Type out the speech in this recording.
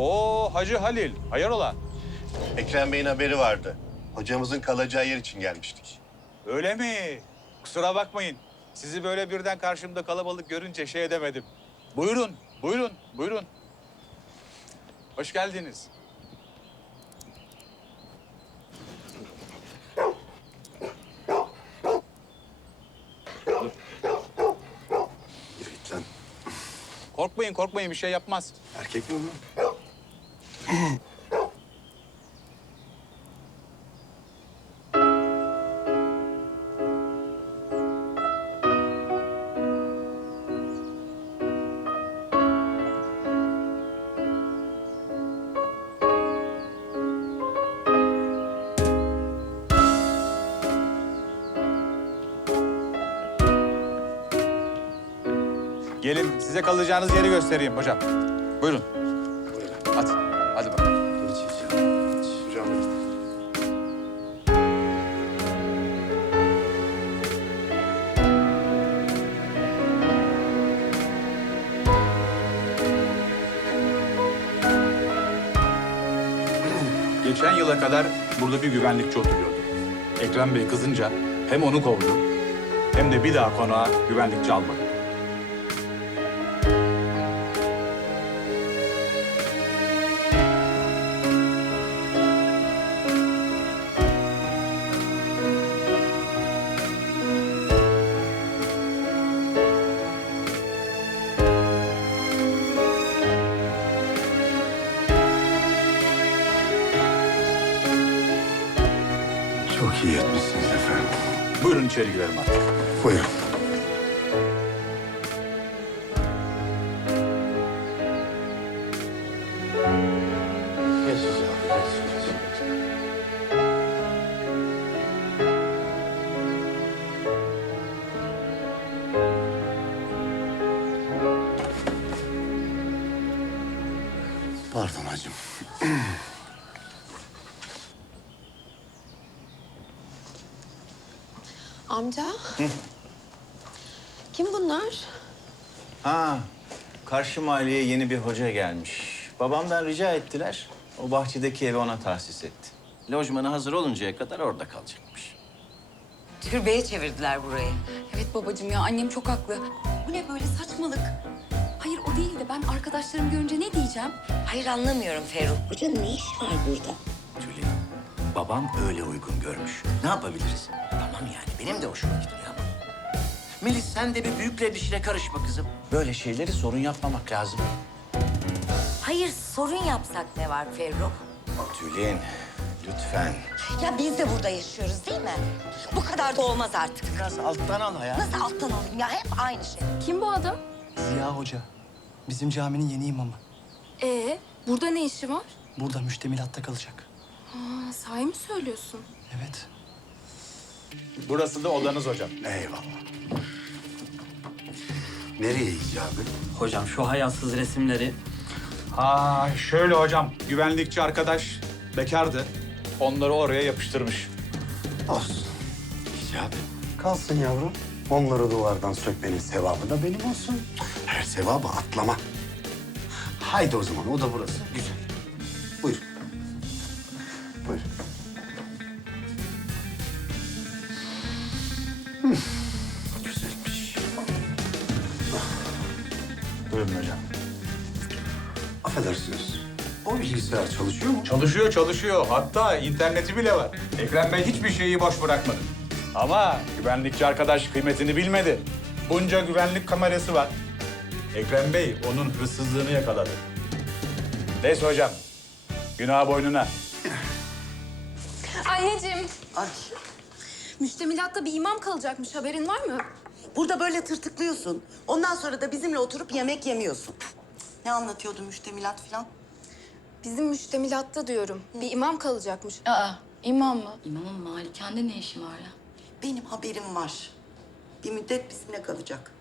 Oo Hacı Halil, hayrola? Ekrem Bey'in haberi vardı. Hocamızın kalacağı yer için gelmiştik. Öyle mi? Kusura bakmayın. Sizi böyle birden karşımda kalabalık görünce şey edemedim. Buyurun, buyurun, buyurun. Hoş geldiniz. Korkmayın, korkmayın bir şey yapmaz. Erkek mi bu? Gelin size kalacağınız yeri göstereyim hocam. Buyurun. Hadi, hadi Geçen yıla kadar burada bir güvenlikçi oturuyordu. Ekrem Bey kızınca hem onu kovdu hem de bir daha konağa güvenlikçi almadı. Çok iyi etmişsiniz efendim. Buyurun içeri girelim artık. Buyurun. Geç hocam, geç, geç. Pardon hacım. Amca. Kim bunlar? Ha, karşı mahalleye yeni bir hoca gelmiş. Babamdan rica ettiler. O bahçedeki evi ona tahsis etti. Lojmanı hazır oluncaya kadar orada kalacakmış. Türbeye çevirdiler burayı. Evet babacığım ya annem çok haklı. Bu ne böyle saçmalık? Hayır o değil de ben arkadaşlarımı görünce ne diyeceğim? Hayır anlamıyorum Ferruh. Hocanın ne işi var burada? Babam öyle uygun görmüş. Ne yapabiliriz? Tamam yani, benim de hoşuma gidiyor ama. Melis sen de bir büyüklerin işine karışma kızım. Böyle şeyleri sorun yapmamak lazım. Hayır sorun yapsak ne var Ferruh? Tülin, lütfen. Ya biz de burada yaşıyoruz değil mi? Bu kadar da olmaz artık. Biraz alttan al hayatım. Nasıl alttan alayım ya hep aynı şey. Kim bu adam? Ziya Hoca. Bizim caminin yeni imamı. Ee, burada ne işi var? Burada müştemilatta kalacak. Aa, sahi mi söylüyorsun? Evet. Burası da odanız hocam. Eyvallah. Nereye icabı? Hocam şu hayatsız resimleri Ha şöyle hocam, güvenlikçi arkadaş bekardı. Onları oraya yapıştırmış. Olsun. İcabı. Kalsın yavrum. Onları duvardan sökmenin sevabı da benim olsun. Her sevabı atlama. Haydi o zaman, o da burası. Güzel. Buyur. Buyur. Buyurun hocam. Affedersiniz. O bilgisayar çalışıyor mu? Çalışıyor, çalışıyor. Hatta interneti bile var. Ekrem Bey hiçbir şeyi boş bırakmadı. Ama güvenlikçi arkadaş kıymetini bilmedi. Bunca güvenlik kamerası var. Ekrem Bey onun hırsızlığını yakaladı. Neyse hocam, günah boynuna. Anneciğim, Ay, müştemilatta bir imam kalacakmış haberin var mı? Burada böyle tırtıklıyorsun. Ondan sonra da bizimle oturup yemek yemiyorsun. Ne anlatıyordu müştemilat falan? Bizim müştemilatta diyorum. Bir imam kalacakmış. Aa, imam mı? İmamın malikende ne işi var ya? Benim haberim var. Bir müddet bizimle kalacak.